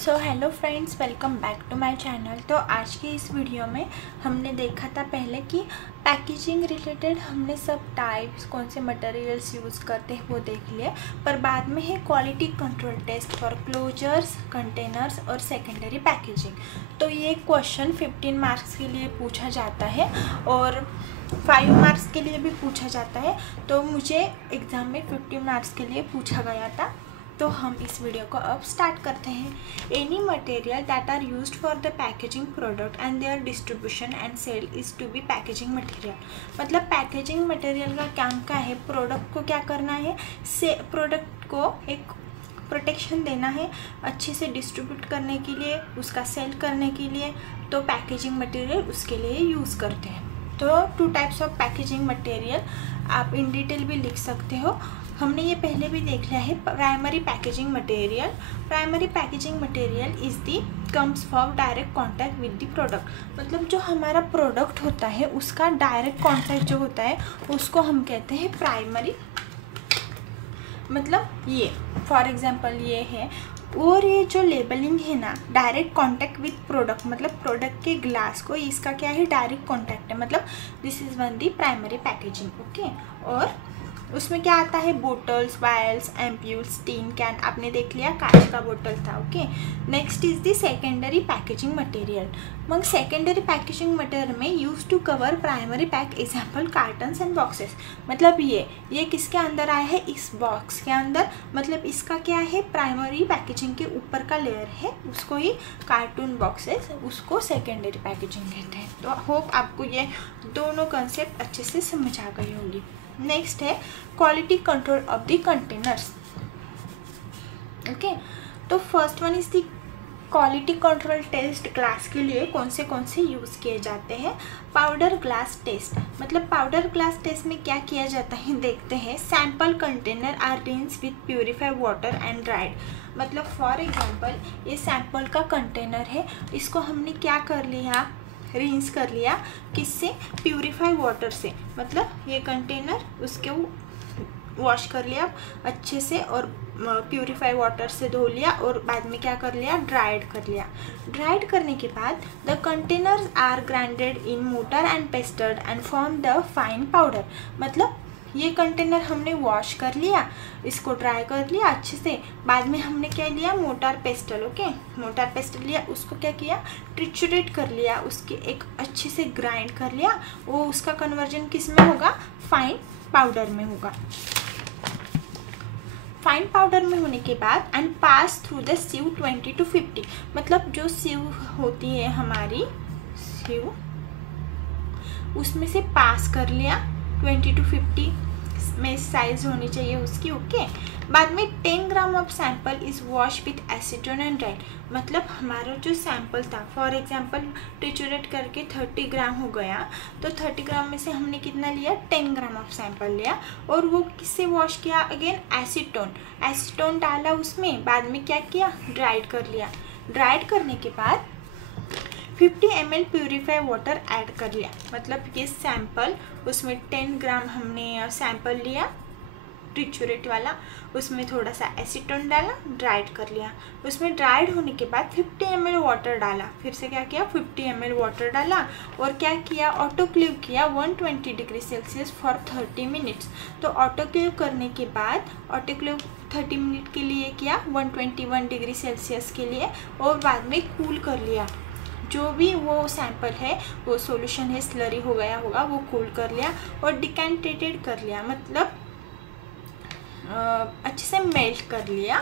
So hello friends, welcome back to my channel. तो आज की इस वीडियो में हमने देखा था पहले कि पैकेजिंग रिलेटेड हमने सब टाइप्स कौन से मटेरियल्स यूज़ करते हैं वो देख लिए, पर बाद में है quality control test for closures, containers और सेकेंडरी पैकेजिंग। तो ये क्वेश्चन 15 मार्क्स के लिए पूछा जाता है और 5 मार्क्स के लिए भी पूछा जाता है। तो मुझे एग्ज़ाम में 15 मार्क्स के लिए पूछा गया था। तो हम इस वीडियो को अब स्टार्ट करते हैं। Any material that are used for the packaging product and their distribution and sale is to be packaging material. मतलब पैकेजिंग मटेरियल का काम क्या है, प्रोडक्ट को क्या करना है, से प्रोडक्ट को एक प्रोटेक्शन देना है, अच्छे से डिस्ट्रीब्यूट करने के लिए, उसका सेल करने के लिए। तो पैकेजिंग मटेरियल उसके लिए यूज़ करते हैं। तो 2 टाइप्स ऑफ पैकेजिंग मटेरियल आप इन डिटेल भी लिख सकते हो। हमने ये पहले भी देख लिया है। Primary packaging material, primary packaging material is the comes for direct contact with the product. मतलब जो हमारा प्रोडक्ट होता है उसका डायरेक्ट कांटेक्ट जो होता है उसको हम कहते हैं प्राइमरी। मतलब ये फॉर एग्जांपल ये है, और ये जो लेबलिंग है ना, डायरेक्ट कांटेक्ट विद प्रोडक्ट, मतलब प्रोडक्ट के ग्लास को इसका क्या है, डायरेक्ट कांटेक्ट है। मतलब this is one the primary packaging. Okay, और उसमें क्या आता है, bottles, vials, ampoules, tin can, आपने देख लिया कांच का बोतल था। Okay, next is the secondary packaging material. मग सेकेंडरी पैकेजिंग मटेरियल में use to cover primary pack, example cartons and boxes. मतलब ये किसके अंदर आया है, इस बॉक्स के अंदर। मतलब इसका क्या है, प्राइमरी पैकेजिंग के ऊपर का लेयर है, उसको ही कार्टून बॉक्सेस, उसको सेकेंडरी पैकेजिंग कहते हैं। तो होप आपको ये दोनों कंसेप्ट अच्छे से समझ आ गई होंगी। नेक्स्ट है quality control of the containers. Okay, तो first one is the quality control test. Glass के लिए कौन से यूज़ किए जाते हैं, पाउडर ग्लास टेस्ट। मतलब पाउडर ग्लास टेस्ट में क्या किया जाता है देखते हैं। Sample container are rinse with purified water and dried. मतलब फॉर एग्जांपल ये सैम्पल का कंटेनर है, इसको हमने क्या कर लिया, रिंस कर लिया, किससे, प्यूरिफाई वाटर से। मतलब ये कंटेनर उसके वॉश कर लिया अच्छे से और प्यूरिफाई वाटर से धो लिया, और बाद में क्या कर लिया, ड्राइड कर लिया। ड्राइड करने के बाद the containers are grinded in mortar and pestered and form the fine powder. मतलब ये कंटेनर हमने वॉश कर लिया, इसको ड्राई कर लिया अच्छे से, बाद में हमने क्या लिया, motor pastel. Okay, motor pastel लिया, उसको क्या किया, ट्रिचुरेट कर लिया, उसके एक अच्छे से ग्राइंड कर लिया, वो उसका कन्वर्जन किस में होगा, फाइन पाउडर में होगा। फाइन पाउडर में होने के बाद and pass through the सीव 20 to 50। मतलब जो सीव होती है हमारी सीव, उसमें से पास कर लिया 20 to 50 में साइज होनी चाहिए उसकी। ओके, बाद में 10 gram of sample is wash with acetone and dried. मतलब हमारा जो सैंपल था, फॉर एग्जांपल ट्रिचुरेट करके 30 ग्राम हो गया, तो 30 ग्राम में से हमने कितना लिया, 10 ग्राम ऑफ सैंपल लिया, और वो किससे वॉश किया, अगेन एसीटोन डाला उसमें, बाद में क्या किया, ड्राइड कर लिया। ड्राइड करने के बाद 50 ml प्यूरीफाई वाटर ऐड कर लिया। मतलब ये सैंपल, उसमें 10 ग्राम हमने सैंपल लिया ट्रिचुरेट वाला, उसमें थोड़ा सा एसीटोन डाला, ड्राइड कर लिया। उसमें ड्राइड होने के बाद 50 ml वाटर डाला, फिर से क्या किया, 50 ml वाटर डाला, और क्या किया, ऑटोक्लेव किया 120 डिग्री सेल्सियस फॉर 30 मिनट्स। तो ऑटोक्लेव करने के बाद, ऑटोक्लेव 30 मिनट के लिए किया 121 डिग्री सेल्सियस के लिए, और बाद में कूल कर लिया। जो भी वो सैंपल है, वो सॉल्यूशन है, स्लरी हो गया होगा, वो कूल कर लिया और डिकैंटेटेड कर लिया। मतलब अच्छे से मेल्ट कर लिया।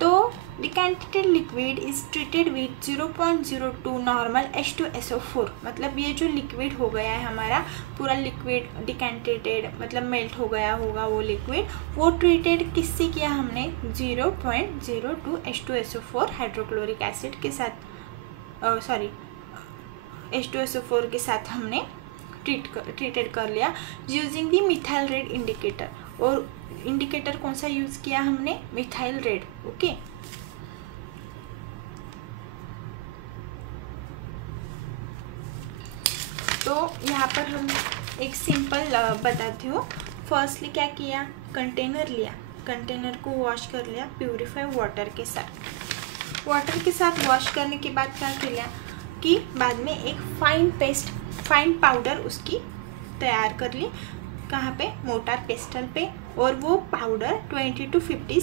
तो decanted liquid is treated with 0.02 normal H2SO4। मतलब ये जो लिक्विड हो गया है हमारा, पूरा लिक्विड डिकैंटेटेड मतलब मेल्ट हो गया होगा वो लिक्विड, वो ट्रीटेड किससे किया हमने, 0.02 H2SO4 हाइड्रोक्लोरिक एसिड के साथ, H2SO4 के साथ हमने ट्रीटेड कर लिया using the methyl red indicator. और इंडिकेटर कौन सा यूज़ किया हमने, मिथाइल रेड। ओके, तो यहाँ पर हम एक सिंपल बताती हूँ। फर्स्टली क्या किया, कंटेनर लिया, कंटेनर को वॉश कर लिया प्यूरिफाई वाटर के साथ। वाटर के साथ वॉश करने के बाद क्या किया कि बाद में एक फाइन पाउडर उसकी तैयार कर ली। कहाँ पे? मोटार पेस्टल पे। और वो पाउडर 20 to 50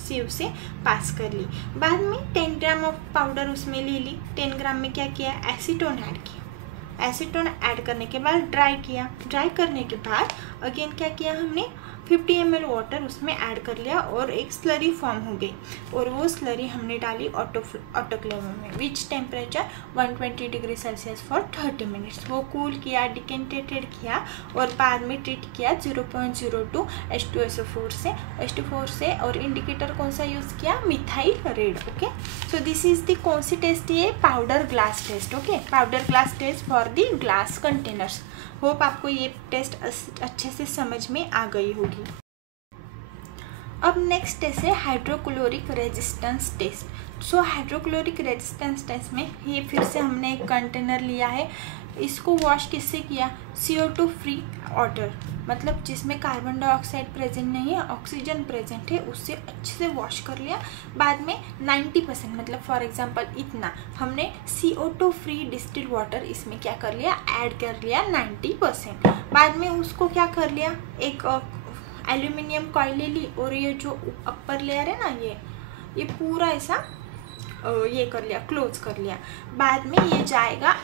सीव से पास कर ली। बाद में 10 ग्राम ऑफ पाउडर उसमें ले ली। 10 ग्राम में क्या किया? एसीटोन ऐड किया। एसीटोन ऐड करने के बाद ड्राई किया। ड्राई करने के बाद अगेन क्या किया हमने? 50 ml वाटर उसमें ऐड कर लिया और एक स्लरी फॉर्म हो गई। और वो स्लरी हमने डाली ऑटोक्लेव में, which temperature 120 degree Celsius for 30 minutes. वो कूल किया, डिकेंटेटेड किया और बाद में ट्रीट किया 0.02 H2SO4 से। और इंडिकेटर कौन सा यूज़ किया? Methyl red. Okay, so this is the कौन सी टेस्ट? ये powder glass test. Okay, powder glass test for the glass containers. Hope आपको ये टेस्ट अच्छे से समझ में आ गई होगी। अब नेक्स्ट टेस्ट है हाइड्रोक्लोरिक रेजिस्टेंस टेस्ट। सो हाइड्रोक्लोरिक रेजिस्टेंस टेस्ट में ये फिर से हमने एक कंटेनर लिया है। इसको वॉश किससे किया? CO2 फ्री वाटर, मतलब जिसमें कार्बन डाइऑक्साइड प्रेजेंट नहीं है, ऑक्सीजन प्रेजेंट है, उससे अच्छे से वॉश कर लिया। बाद में 90% मतलब फॉर एग्जांपल इतना हमने CO2 फ्री डिस्टिल्ड वाटर इसमें क्या कर लिया? ऐड कर लिया 90%। बाद में उसको क्या कर लिया? एक एल्यूमिनियम कॉइल ले ली और ये जो अपर लेयर है ना, ये पूरा ऐसा ये कर लिया, क्लोज कर लिया। बाद में ये जाएगा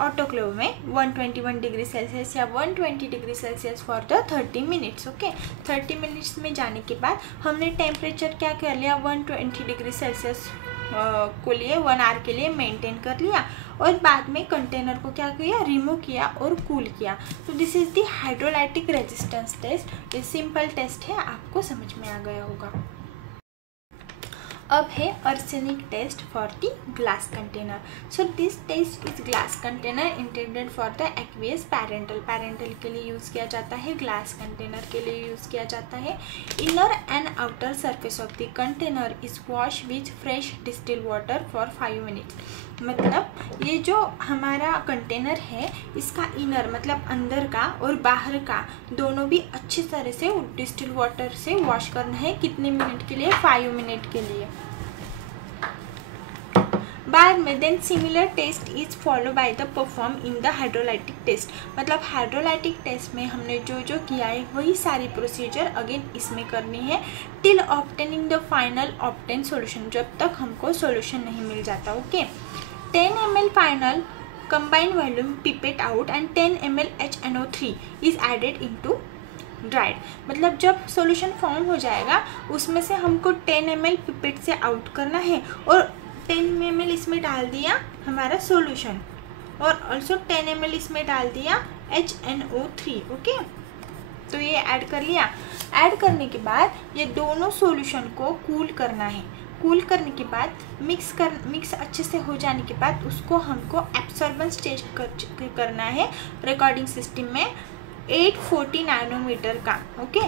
ऑटोक्लेव में 121 डिग्री सेल्सियस या 120 degree Celsius for the 30 minutes. Okay, 30 minutes में जाने के बाद हमने टेम्परेचर क्या कर लिया? 120 डिग्री सेल्सियस को लिए 1 आवर के लिए मेंटेन कर लिया। और बाद में कंटेनर को क्या किया? रिमूव किया और कूल किया। तो this is the hydrolytic resistance test. ये सिंपल टेस्ट है, आपको समझ में आ गया होगा। अब है arsenic test for the glass container. So this test is glass container intended for the aqueous parental के लिए यूज़ किया जाता है, ग्लास कंटेनर के लिए यूज़ किया जाता है। Inner and outer surface of the container is wash with fresh distilled water for 5 minutes. मतलब ये जो हमारा कंटेनर है, इसका इनर मतलब अंदर का और बाहर का दोनों भी अच्छी तरह से डिस्टिल्ड वाटर से वॉश करना है। कितने मिनट के लिए? 5 मिनट के लिए। बाद में then similar test is follow by the perform in the hydrolytic test. मतलब हाइड्रोलाइटिक टेस्ट में हमने जो जो किया है वही सारी प्रोसीजर अगेन इसमें करनी है till obtaining the final obtain solution, जब तक हमको सॉल्यूशन नहीं मिल जाता। Okay, 10 ml final combined volume pipette out and 10 ml HNO3 is added into dried. मतलब जब सॉल्यूशन फॉर्म हो जाएगा उसमें से हमको 10 ml पिपेट से आउट करना है और 10 ml इसमें डाल दिया हमारा सॉल्यूशन और ऑल्सो 10 ml इसमें डाल दिया HNO3। ओके, तो ये ऐड कर लिया। ऐड करने के बाद ये दोनों सॉल्यूशन को कूल करना है। कूल करने के बाद मिक्स अच्छे से हो जाने के बाद उसको हमको एब्सॉर्बेंस टेस्ट करना है रिकॉर्डिंग सिस्टम में 840 नैनोमीटर का। ओके,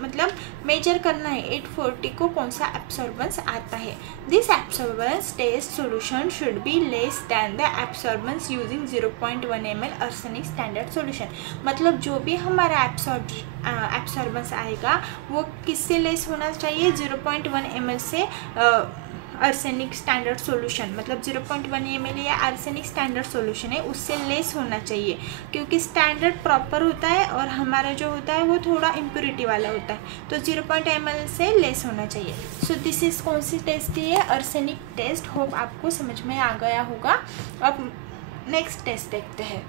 मतलब मेजर करना है 840 को कौन सा एब्सॉर्बेंस आता है। This absorbance test solution should be less than the absorbance using 0.1 ml arsenic standard solution. मतलब जो भी हमारा एब्सॉर्बेंस आएगा वो किससे लेस होना चाहिए? 0.1 ml से आर्सेनिक स्टैंडर्ड सॉल्यूशन, मतलब 0.1 ml या आर्सेनिक स्टैंडर्ड सॉल्यूशन है उससे लेस होना चाहिए, क्योंकि स्टैंडर्ड प्रॉपर होता है और हमारा जो होता है वो थोड़ा इम्प्योरिटी वाला होता है। तो 0.1 ml से लेस होना चाहिए। सो दिस इज कौन सी टेस्ट है? Arsenic test. होप आपको समझ में आ गया होगा। अब नेक्स्ट टेस्ट देखते हैं।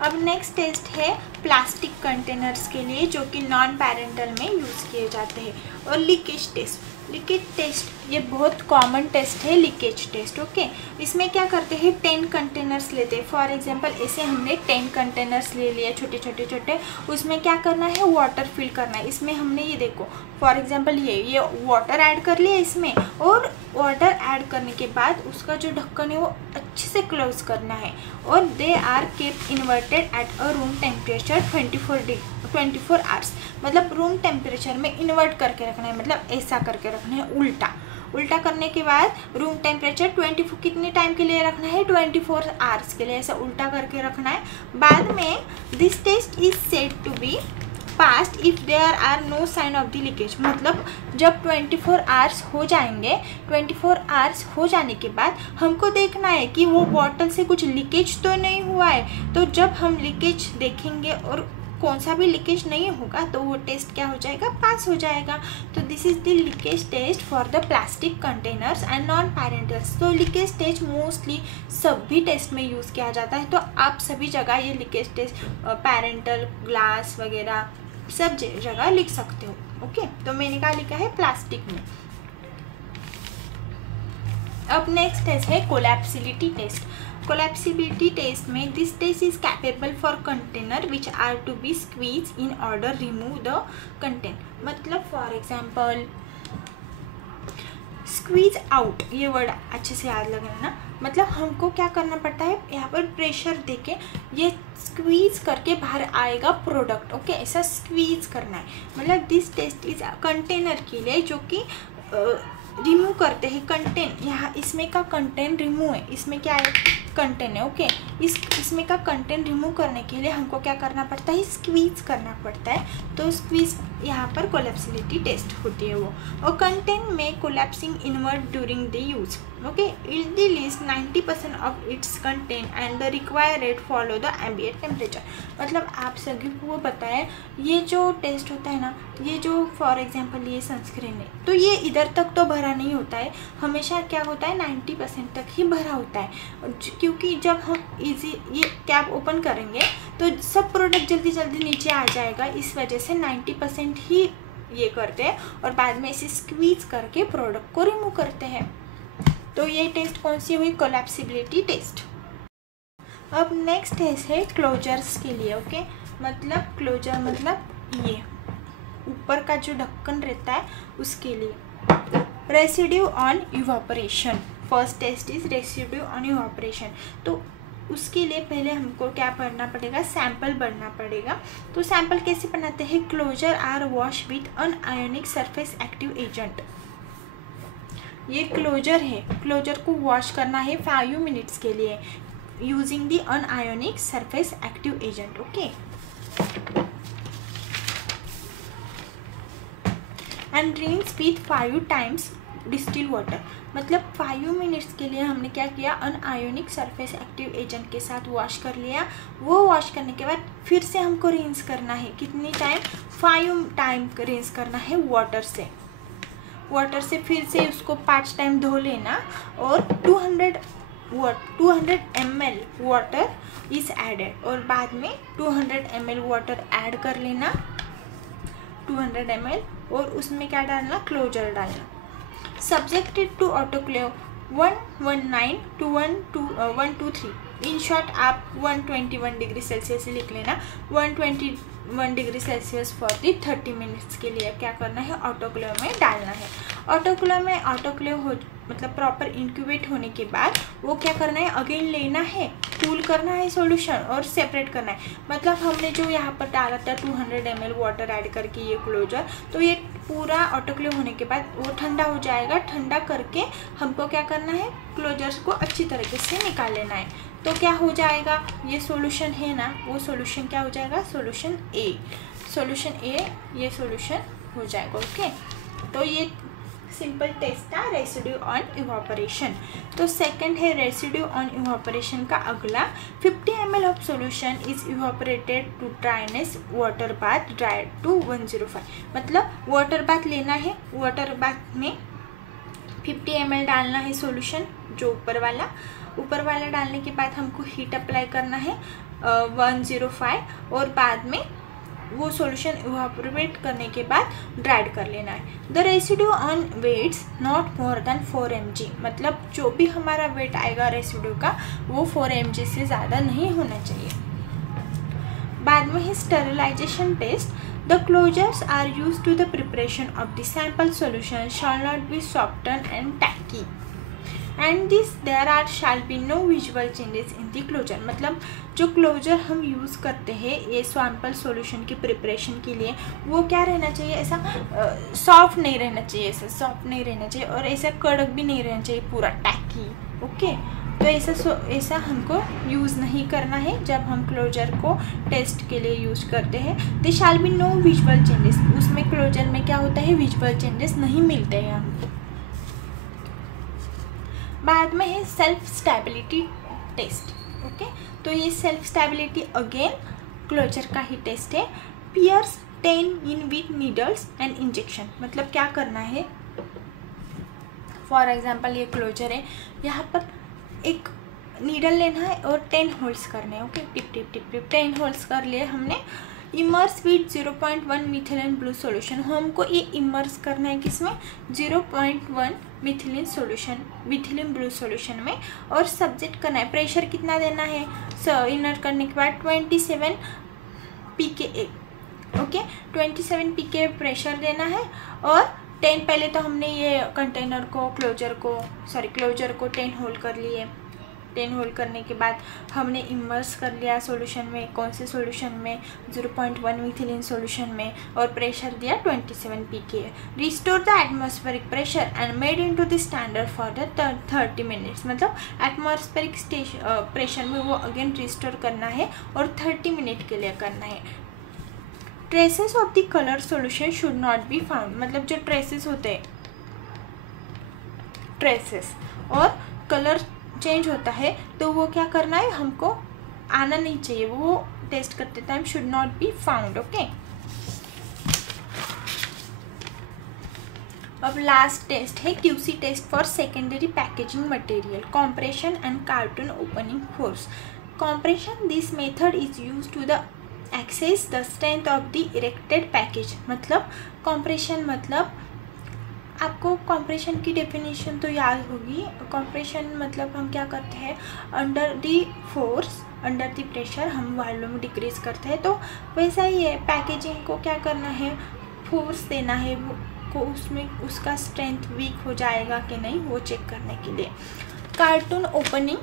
अब नेक्स्ट टेस्ट है प्लास्टिक कंटेनर्स के लिए जो कि नॉन पैरेंटल में यूज़ किए जाते हैं। और लीकेज टेस्ट। लीकेज टेस्ट ये बहुत कॉमन टेस्ट है, लीकेज टेस्ट। ओके, इसमें क्या करते हैं 10 कंटेनर्स लेते हैं। फॉर एग्जांपल ऐसे हमने 10 कंटेनर्स ले लिए छोटे छोटे, उसमें क्या करना है? वाटर फिल करना है। इसमें हमने ये देखो फॉर एग्जांपल ये वाटर ऐड कर लिया इसमें, और वाटर ऐड करने के बाद उसका जो ढक्कन है वो अच्छे से क्लोज करना है। और they are kept inverted at a room temperature 24 hours. मतलब रूम टेम्परेचर में इन्वर्ट करके रखना है, मतलब ऐसा करके रखना है उल्टा करने के बाद रूम टेम्परेचर 24 कितने टाइम के लिए रखना है? 24 आवर्स के लिए ऐसा उल्टा करके रखना है। बाद में this test is said to be passed if there are no sign of the leakage. मतलब जब 24 आवर्स हो जाएंगे, 24 आवर्स हो जाने के बाद हमको देखना है कि वो बॉटल से कुछ लीकेज तो नहीं हुआ है। तो जब हम लीकेज देखेंगे और कौन सा भी लीकेज नहीं होगा तो वो टेस्ट क्या हो जाएगा, पास हो जाएगा। तो this is the leakage test for the plastic containers and non parenterals. तो लीकेज टेस्ट मोस्टली सभी टेस्ट में यूज़ किया जाता है। तो आप सभी जगह ये लीकेज टेस्ट पैरेंटल, ग्लास वगैरह सब जगह लिख सकते हो। ओके, तो मैंने क्या लिखा है, प्लास्टिक में। अब नेक्स्ट टेस्ट है कोलैप्सिबिलिटी टेस्ट। कोलैप्सिबिलिटी टेस्ट में this test is capable for container which are to be squeeze in order remove the content. मतलब फॉर एग्जाम्पल स्क्वीज आउट, ये वर्ड अच्छे से याद लगाना। मतलब हमको क्या करना पड़ता है, यहाँ पर प्रेशर देके ये स्क्वीज करके बाहर आएगा प्रोडक्ट। ओके, ऐसा स्क्वीज करना है। मतलब दिस टेस्ट इज कंटेनर के लिए जो कि रिमूव करते हैं कंटेंट। यहाँ इसमें का कंटेंट रिमूव है, इसमें क्या है, कंटेंट है। ओके, इसमें का कंटेंट रिमूव करने के लिए हमको क्या करना पड़ता है, स्क्वीज करना पड़ता है। तो स्क्वीज यहाँ पर कोलैप्सिबिलिटी टेस्ट होती है वो। और कंटेंट में collapsing inward during the use. Okay, it release 90% of its content and the required rate follow the ambient temperature. मतलब आप सभी को पता है ये जो टेस्ट होता है ना, ये जो फॉर एग्जांपल ये सनस्क्रीन है, तो ये इधर तक तो भरा नहीं होता है, हमेशा क्या होता है 90% तक ही भरा होता है। क्योंकि जब हम ये कैप ओपन करेंगे तो सब प्रोडक्ट जल्दी जल्दी नीचे आ जाएगा, इस वजह से 90% ही ये करते हैं और बाद में इसे स्क्वीज करके प्रोडक्ट को रिमूव करते हैं। तो ये टेस्ट कौन सी हुई, कोलैप्सिबिलिटी टेस्ट। अब नेक्स्ट टेस्ट है क्लोजर्स के लिए। ओके, मतलब क्लोजर मतलब ये ऊपर का जो ढक्कन रहता है उसके लिए। Residue on evaporation, first test is residue on evaporation. तो उसके लिए पहले हमको क्या करना पड़ेगा, सैंपल बनना पड़ेगा। तो सैंपल कैसे बनाते हैं, closure are wash with anionic surface active agent. ये क्लोजर है, क्लोजर को वॉश करना है 5 मिनट्स के लिए using the anionic surface active agent. Okay, and rinse with 5 times distil water. मतलब 5 मिनट्स के लिए हमने क्या किया, अनआयोनिक सरफेस एक्टिव एजेंट के साथ वॉश कर लिया। वो वॉश करने के बाद फिर से हमको रिंस करना है, कितनी टाइम, 5 टाइम रिंस करना है वाटर से। वाटर से फिर से उसको 5 टाइम धो लेना और 200 ml वाटर इज एडेड और बाद में 200 ml वाटर ऐड कर लेना, 200 ml, और उसमें क्या डालना, क्लोजर डालना। Subjected to autoclave 119 to 123। In short आप 121 डिग्री सेल्सियस से लिख लेना। 121 degree Celsius for the 30 minutes के लिए क्या करना है, ऑटोक्लेव में डालना है। ऑटोक्लेव हो मतलब प्रॉपर इंक्यूबेट होने के बाद वो क्या करना है, अगेन लेना है, कूल करना है सॉल्यूशन और सेपरेट करना है। मतलब हमने जो यहाँ पर डाला था 200 ml वाटर ऐड करके ये क्लोजर, तो ये पूरा ऑटोक्लेव होने के बाद वो ठंडा हो जाएगा। ठंडा करके हमको क्या करना है, क्लोजर्स को अच्छी तरीके से निकाल लेना है। तो क्या हो जाएगा, ये सॉल्यूशन है ना, वो सॉल्यूशन क्या हो जाएगा, सॉल्यूशन ए, ये सॉल्यूशन हो जाएगा। ओके, तो ये सिंपल टेस्ट था रेसिड्यू ऑन इवापोरेशन। तो सेकंड है रेसिड्यू ऑन इवापोरेशन का अगला, 50 ml of solution is evaporated to dryness water bath dried to 105। मतलब वाटर बाथ लेना है, वाटर बाथ में 50 ml डालना है सॉल्यूशन, जो ऊपर वाला डालने के बाद हमको हीट अप्लाई करना है 105 और बाद में वो सॉल्यूशन इवापोरेट करने के बाद ड्राइड कर लेना है। The residue on weights not more than 4 mg। मतलब जो भी हमारा वेट आएगा रेसिड्यू का वो 4 mg से ज़्यादा नहीं होना चाहिए। बाद में ही sterilisation test, the closures are use to the preparation of the sample solution shall not be soften and tacky and this there are shall be no visual changes in the closure. मतलब जो closure हम use करते हैं ये sample solution की preparation के लिए, वो क्या रहना चाहिए, ऐसा सॉफ्ट नहीं रहना चाहिए, ऐसा सॉफ्ट नहीं रहना चाहिए और ऐसा कड़क भी नहीं रहना चाहिए, पूरा टैकी। ओके, तो ऐसा हमको यूज़ नहीं करना है जब हम क्लोजर को टेस्ट के लिए यूज करते हैं। They shall be no visual changes, उसमें क्लोजर में क्या होता है, विजुअल चेंजेस नहीं मिलते हैं हमको। बाद में है सेल्फ स्टेबिलिटी टेस्ट। ओके, तो ये सेल्फ स्टेबिलिटी अगेन क्लोजर का ही टेस्ट है। Pierce 10 in with needles and injection, मतलब क्या करना है, फॉर एग्जाम्पल ये क्लोजर है, यहाँ पर एक नीडल लेना है और 10 होल्स करने हैं। Okay, tip tip tip tip 10 holes कर लिए हमने। Immerse with 0.1 methylene blue solution, हमको ये इमर्स करना है किसमें, 0.1 मिथिलीन ब्लू सॉल्यूशन में, और सब्जेक्ट करना है। प्रेशर कितना देना है, इनर करने के बाद 27 pKa। ओके, 27 pKa प्रेशर देना है, और 10 पहले तो हमने ये कंटेनर को क्लोजर को 10 होल कर लिए। 10 होल करने के बाद हमने इमर्स कर लिया सॉल्यूशन में, कौन से सॉल्यूशन में, 0.1 मिथिलीन सॉल्यूशन में, और प्रेशर दिया 27 pKa। Restore the atmospheric pressure and made into the standard for the 30 minutes, मतलब एटमॉस्फेरिक प्रेशर में वो अगेन रिस्टोर करना है और 30 मिनट के लिए करना है। Traces of the colour solution should not be found, मतलब जो ट्रेसेस होते हैं, ट्रेसेस और कलर चेंज होता है तो वो क्या करना है, हमको आना नहीं चाहिए, वो टेस्ट करते time should not be found. Okay, अब लास्ट टेस्ट है QC test for secondary packaging material, compression and carton opening force. Compression, this method is use to the access the strength of the erected package, मतलब compression मतलब आपको compression की definition तो याद होगी। Compression मतलब हम क्या करते हैं, under the force, under the pressure हम वॉल्यूम डिक्रीज करते हैं, तो वैसा ही है पैकेजिंग को क्या करना है, फोर्स देना है वो को, उसमें उसका स्ट्रेंथ वीक हो जाएगा कि नहीं वो चेक करने के लिए। Carton opening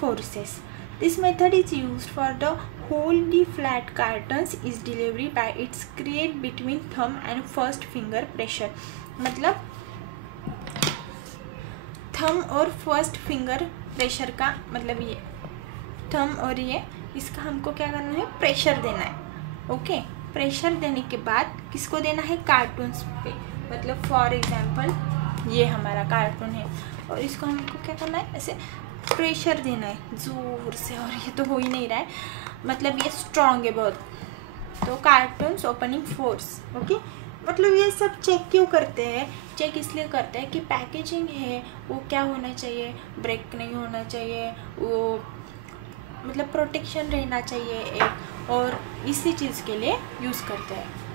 forces, this method is used for the whole the flat cartons is delivery by its create between thumb and first finger pressure, मतलब थंब और फर्स्ट फिंगर प्रेशर का मतलब ये थंब और ये, इसका हमको क्या करना है, प्रेशर देना है। ओके, प्रेशर देने के बाद किसको देना है, कार्टून्स पे, मतलब फॉर एग्जांपल ये हमारा कार्टून है और इसको हमको क्या करना है, ऐसे प्रेशर देना है जोर से, और ये तो हो ही नहीं रहा है, मतलब ये स्ट्रॉन्ग है बहुत, तो कार्टून्स ओपनिंग फोर्स। ओके, मतलब ये सब चेक क्यों करते हैं, चेक इसलिए करते हैं कि पैकेजिंग है वो क्या होना चाहिए, ब्रेक नहीं होना चाहिए, वो मतलब प्रोटेक्शन रहना चाहिए एक, और इसी चीज़ के लिए यूज़ करते हैं।